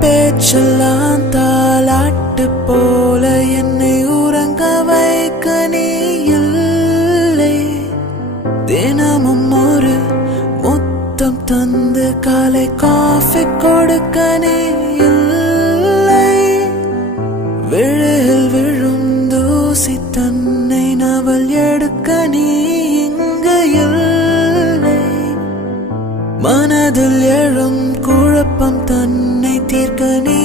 பேச்செல்லாம் தாலாட்டு போல என்னை உறங்க வைக்க நீ இல்லை. தினமும் ஒரு முத்தம் தந்து காலை காஃபி கொடுக்க நீ இல்லை. விழில் விழும் தூசி தன்னை நவல் எடுக்க நீ இங்கு இல்லை. மனதில் எழும் குழப்பம் தன்னை தீர்க்க நீ